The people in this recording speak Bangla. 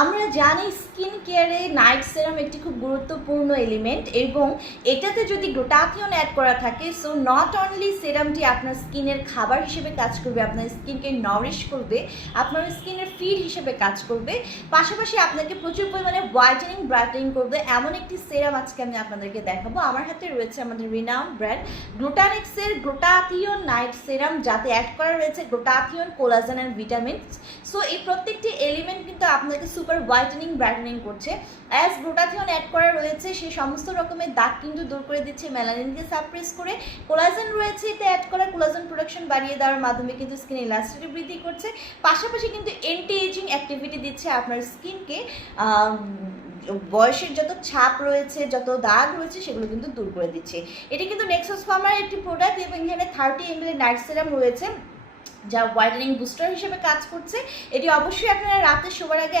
আমরা জানি স্কিন কেয়ারে নাইট সেরাম একটি খুব গুরুত্বপূর্ণ এলিমেন্ট এবং এটাতে যদি গ্লুটাথিয়ন অ্যাড করা থাকে, সো নট অনলি সেরামটি আপনার স্কিনের খাবার হিসেবে কাজ করবে, আপনার স্কিনকে নারিশ করবে, আপনার স্কিনের ফিড হিসেবে কাজ করবে, পাশাপাশি আপনাকে প্রচুর পরিমাণে হোয়াইটেনিং ব্রাইটেনিং করবে এমন একটি সেরাম আজকে আমি আপনাদেরকে দেখাবো। আমার হাতে রয়েছে আমাদের রিনাউন্ড ব্র্যান্ড গ্লুটানিক্সের গ্লুটাথিয়ন নাইট সেরাম, যাতে অ্যাড করা রয়েছে glutathione, collagen and vitamin. So এই প্রত্যেকটি এলিমেন্ট কিন্তু আপনাকে সুপার হোয়াইটেনিং ব্রাইটেনিং করছে। অ্যাজ গ্লুটাথিয়ন অ্যাড করা রয়েছে, সেই সমস্ত রকমের দাগ কিন্তু দূর করে দিচ্ছে, মেলানিনকে সাপ্রেস করে। কোলাজেন রয়েছে এতে অ্যাড করা, কোলাজেন প্রোডাকশন বাড়িয়ে দেওয়ার মাধ্যমে কিন্তু স্কিন ইলাস্টিসিটি বৃদ্ধি করছে, পাশাপাশি কিন্তু অ্যান্টি এজিং অ্যাক্টিভিটি দিচ্ছে আপনার স্কিনকে। বয়সের যত ছাপ রয়েছে, যত দাগ রয়েছে, সেগুলো কিন্তু দূর করে দিচ্ছে। এটি কিন্তু নেক্সাস ফার্মার একটি প্রোডাক্ট এবং এখানে 30 ml নাইট সেরাম রয়েছে, যা হোয়াইটেনিং বুস্টার হিসেবে কাজ করছে। এটি অবশ্যই আপনারা রাতে শোবার আগে